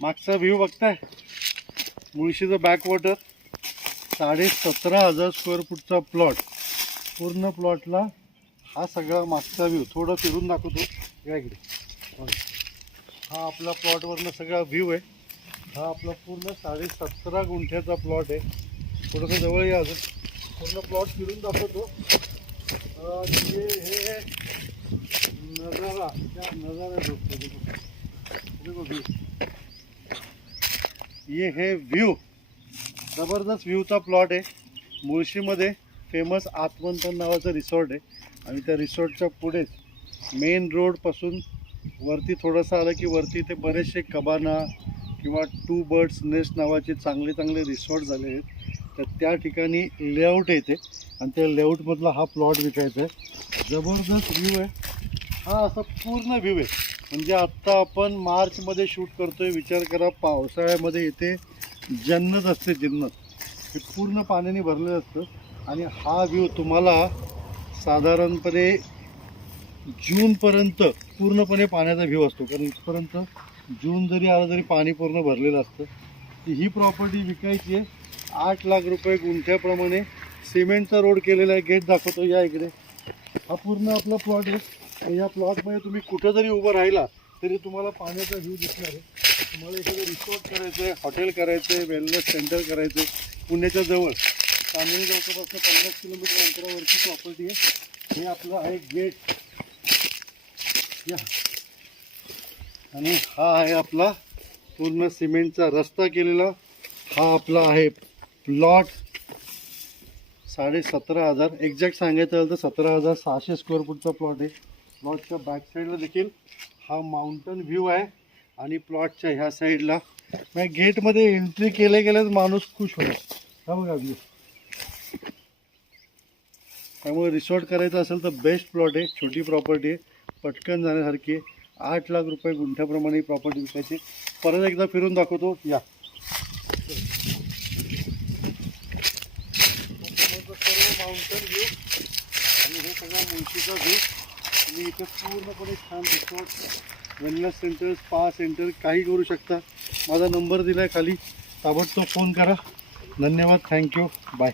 मागचा व्ह्यू बघताय, मुळशीचं backwater, 17,500 square फूटचा plot. पूर्ण प्लॉटला हा सगळा मागचा व्ह्यू. थोडं फिरून दाखवतो या इकडे. हा आपला प्लॉटवरनं सगळा व्ह्यू आहे. हा आपला पूर्ण 17.5 गुंठ्याचा प्लॉट आहे. थोडंसं जवळ या, अजून पूर्ण प्लॉट फिरून दाखवतो. हे नजारा, क्या नजारा दोस्तों, देखो व्यू. ये है व्यू, जबरदस्त व्ह्यूचा प्लॉट आहे. मुळशीमध्ये फेमस आत्मंथन नावाचं रिसॉर्ट आहे आणि त्या रिसॉर्टच्या पुढेच मेन रोडपासून वरती थोडंसं आलं की वरती इथे बरेचसे कबाना किंवा 2 बर्ड्स नेस्ट नावाचे चांगले चांगले रिसॉर्ट झाले आहेत. तर त्या ठिकाणी लेआउट येते आणि त्या लेआउटमधला हा प्लॉट विकायचा आहे. जबरदस्त व्ह्यू आहे हा. असा पूर्ण व्ह्यू आहे. म्हणजे आत्ता आपण मार्चमध्ये शूट करतोय, विचार करा. पावसाळ्यामध्ये इथे जन्नत असते, जन्नत. हे पूर्ण पाण्याने भरलेलं असतं आणि हा व्ह्यू तुम्हाला साधारणपणे जूनपर्यंत पूर्णपणे पाण्याचा व्ह्यू असतो. कारण इथपर्यंत जून जरी आला तरी पाणी पूर्ण भरलेलं असतं. ही प्रॉपर्टी विकायची आहे. 8 लाख रुपये गुंठ्याप्रमाणे. सिमेंटचा रोड केलेला आहे. गेट दाखवतो या इकडे. हा पूर्ण आपला प्लॉट आहे. या प्लॉटमध्ये तुम्ही कुठं जरी उभं राहिला तरी तुम्हाला पाण्याचा व्ह्यू दिसणार आहे. तुम्हाला एखादं रिसॉर्ट करायचं आहे, हॉटेल करायचं आहे, वेलनेस सेंटर करायचं आहे, पुण्याच्या जवळ चांदणी चौकापासून 50 किलोमीटर अंतरावरची प्रॉपर्टी आहे. हे आपलं आहे गेट या, आणि हा आहे आपला पूर्ण सिमेंटचा रस्ता केलेला. हा आपला आहे प्लॉट. 17,500, एक्झॅक्ट सांगायचं झालं तर 17,600 स्क्वेअर फूटचा प्लॉट आहे. प्लॉटच्या बॅक साईडला देखील हा माउंटन व्ह्यू आहे आणि प्लॉटच्या ह्या साईडला गेटमध्ये एंट्री केल्या गेल्याच माणूस खुश होईल. हा बघा व्ह्यू. त्यामुळे रिसॉर्ट करायचं असेल तर बेस्ट प्लॉट आहे. छोटी प्रॉपर्टी आहे, पटकन जाण्यासारखी आहे. 8 लाख रुपये गुंठ्याप्रमाणे प्रॉपर्टी विकायची. परत एकदा फिरून दाखवतो या. सर्व माउंटन व्ह्यू आणि हे सगळा मुळशीचा व्ह्यू. आणि इथे पूर्णपणे छान resort, wellness centre, spa centre काही करू शकता. माझा नंबर दिला आहे खाली, ताबडतोब फोन करा. धन्यवाद, थँक्यू, बाय.